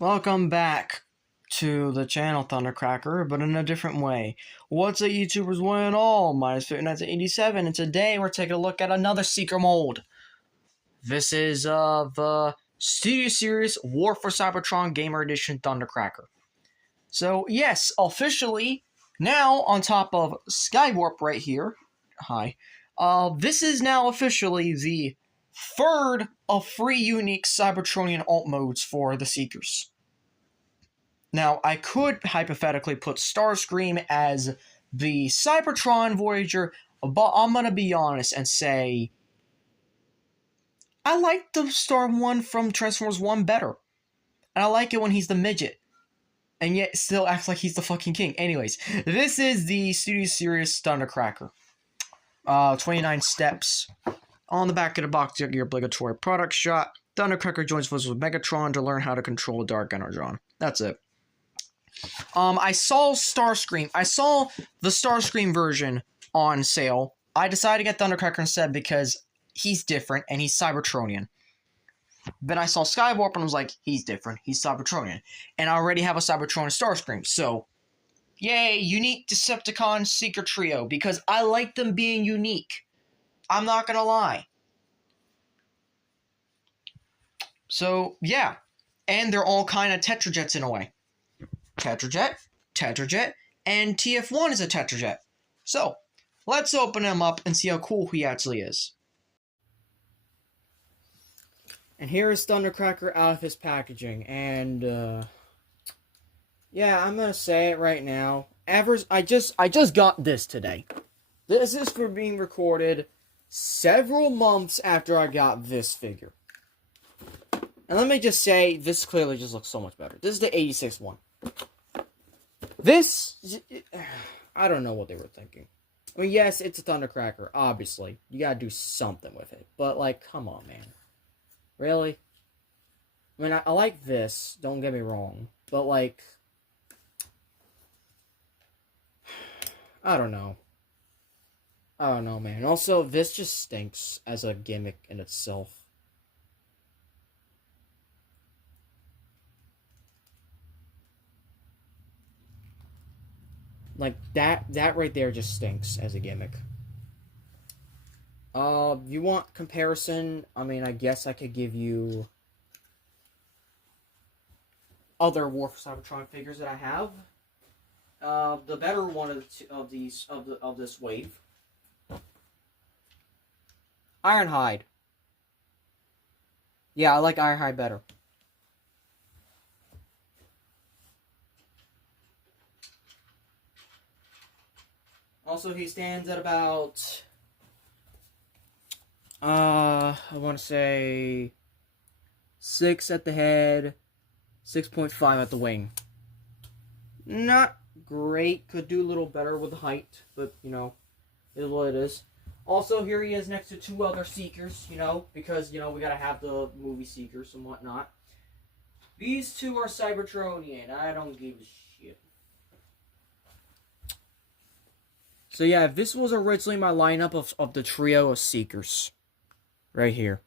Welcome back to the channel Thundercracker, but in a different way. What's up, YouTubers? One and all, minus 5987, and today we're taking a look at another Seeker mold. This is the Studio Series War for Cybertron Gamer Edition Thundercracker. So yes, officially, now on top of Skywarp right here, hi, this is now officially the third of 3 unique Cybertronian alt modes for the Seekers. Now, I could hypothetically put Starscream as the Cybertron Voyager, but I'm gonna be honest and say I like the Star one from Transformers 1 better. And I like it when he's the midget. And yet still acts like he's the fucking king. Anyways, this is the Studio Series Thundercracker. 29 steps. On the back of the box, you get your obligatory product shot. Thundercracker joins forces with Megatron to learn how to control Dark Energon. That's it. I saw Starscream. I saw the Starscream version on sale. I decided to get Thundercracker instead because he's different and he's Cybertronian. Then I saw Skywarp and I was like, he's different. He's Cybertronian. And I already have a Cybertronian Starscream. So, yay, unique Decepticon Seeker Trio. Because I like them being unique. I'm not gonna lie. So, yeah. And they're all kind of Tetrajets in a way. Tetrajet, Tetrajet, and TF1 is a Tetrajet. So, let's open him up and see how cool he actually is. And here is Thundercracker out of his packaging, and, yeah, I'm gonna say it right now. I just got this today. This is for being recorded several months after I got this figure. And let me just say, this clearly just looks so much better. This is the 86 one. This, I don't know what they were thinking. I mean, yes, it's a Thundercracker, obviously. You gotta do something with it. But, like, come on, man. Really? I mean, I like this, don't get me wrong. But, like, I don't know. I don't know, man. Also, this just stinks as a gimmick in itself. Like, that right there just stinks as a gimmick. You want comparison? I mean, I guess I could give you other War for Cybertron figures that I have. The better one of this wave, Ironhide. Yeah, I like Ironhide better. Also, he stands at about, I want to say 6 at the head, 6.5 at the wing. Not great, could do a little better with the height, but, you know, it is what it is. Also, here he is next to 2 other Seekers, you know, because, you know, we gotta have the movie Seekers and whatnot. These 2 are Cybertronian, I don't give a shit. So yeah, this was originally my lineup of the trio of Seekers. Right here.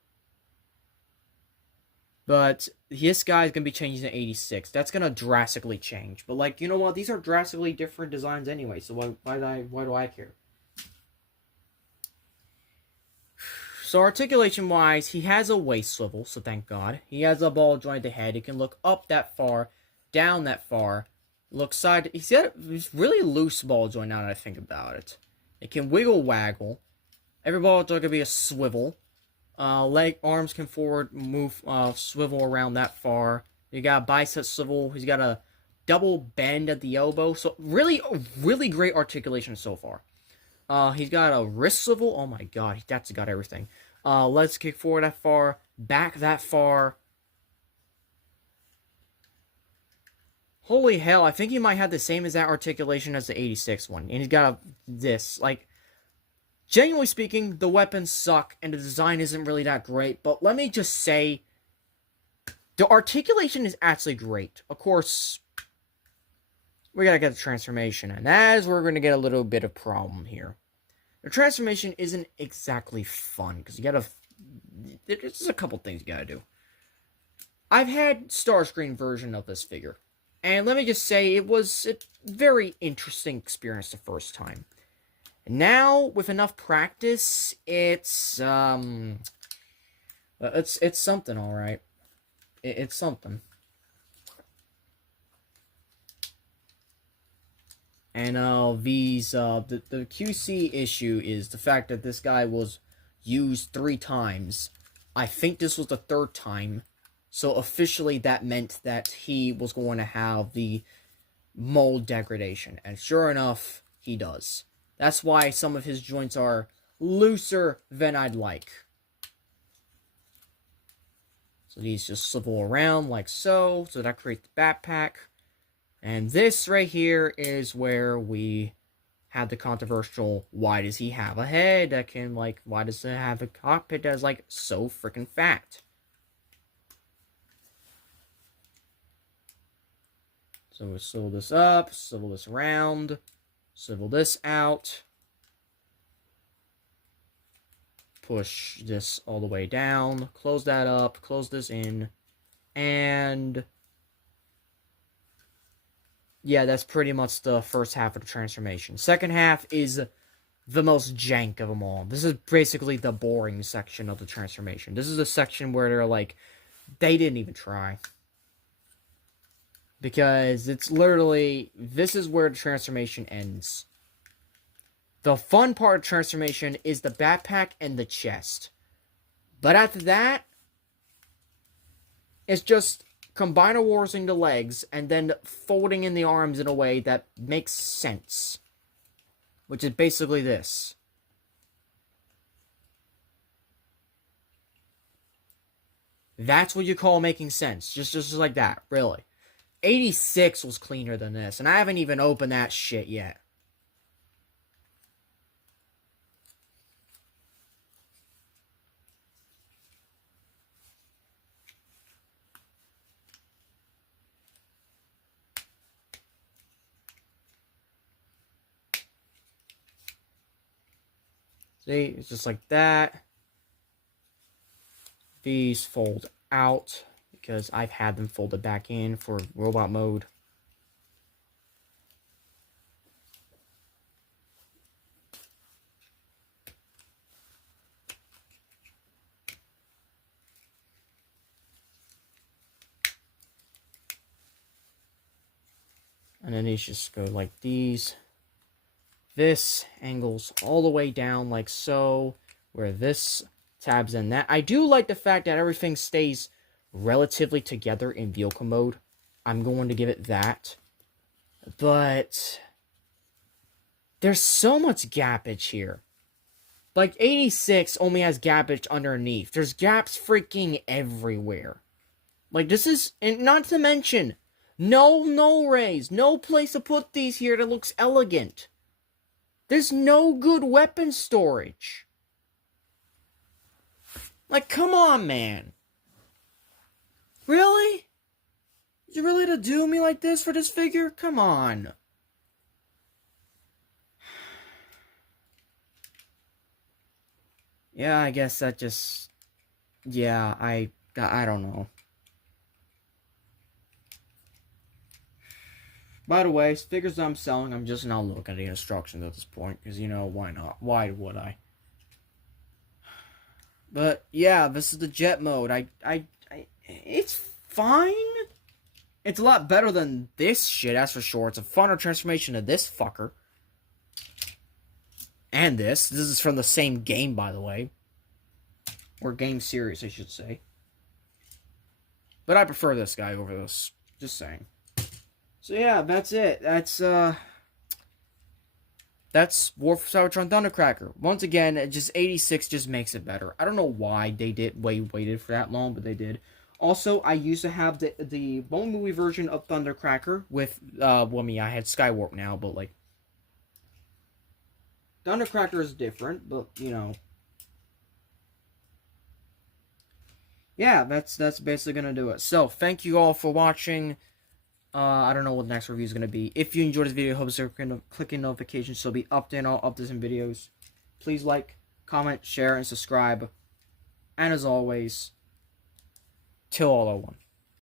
But this guy's going to be changing to 86. That's going to drastically change. But like, you know what? These are drastically different designs anyway. So why do I care? So articulation-wise, he has a waist swivel, so thank God. He has a ball jointed head. He can look up that far, down that far. Look side. He's really loose ball joint now that I think about it. It can wiggle waggle. Every ball joint can be a swivel. Arms can forward move, swivel around that far. You got a bicep swivel. He's got a double bend at the elbow. So really great articulation so far. He's got a wrist swivel. Oh my god, that's got everything. Legs kick forward that far, back that far. Holy hell, I think he might have the same exact articulation as the 86 one. And he's got this. Like, genuinely speaking, the weapons suck, and the design isn't really that great. But let me just say, the articulation is actually great. Of course, we gotta get the transformation. And that is where we're gonna get a little bit of problem here. The transformation isn't exactly fun, because you gotta... There's just a couple things you gotta do. I've had Starscreen version of this figure, and let me just say it was a very interesting experience the first time. Now, with enough practice, it's something, all right. It's something. And the QC issue is the fact that this guy was used 3 times. I think this was the 3rd time. So officially that meant that he was going to have the mold degradation. And sure enough, he does. That's why some of his joints are looser than I'd like. So these just swivel around like so. So that creates the backpack. And this right here is where we have the controversial, why does he have a head that can, like, why does it have a cockpit that's, like, so freaking fat? So we'll swivel this up, swivel this around, swivel this out, push this all the way down, close that up, close this in, and yeah, that's pretty much the first half of the transformation. Second half is the most jank of them all. This is basically the boring section of the transformation. This is the section where they're like, they didn't even try. Because it's literally, this is where the transformation ends. The fun part of transformation is the backpack and the chest. But after that, it's just combinatorializing the legs and then folding in the arms in a way that makes sense. Which is basically this. That's what you call making sense. Just like that, really. 86 was cleaner than this, and I haven't even opened that shit yet. See, it's just like that. These fold out because I've had them folded back in for robot mode. And then these just go like these. This angles all the way down like so, where this tabs in that. I do like the fact that everything stays relatively together in vehicle mode. I'm going to give it that. But there's so much gappage here. Like 86 only has gappage underneath. There's gaps freaking everywhere. Like this is, and not to mention, no rays, no place to put these here that looks elegant. There's no good weapon storage. Like, come on, man. Really? You really to do me like this for this figure? Come on. Yeah, I guess that just... Yeah, I don't know. By the way, figures I'm selling, I'm just not looking at the instructions at this point. Because, you know, why not? Why would I? But, yeah, this is the jet mode. It's fine. It's a lot better than this shit, that's for sure. It's a funner transformation of this fucker. And this. This is from the same game, by the way. Or game series, I should say. But I prefer this guy over this. Just saying. So yeah, that's it. That's War for Cybertron Thundercracker. Once again, just 86 just makes it better. I don't know why they waited for that long, but they did. Also, I used to have the bone movie version of Thundercracker with I had Skywarp now, but like Thundercracker is different, but you know. Yeah, that's basically gonna do it. So, thank you all for watching. I don't know what the next review is going to be. If you enjoyed this video, I hope you're clicking notifications so you'll be updated on all updates and videos. Please like, comment, share, and subscribe. And as always, till all are one.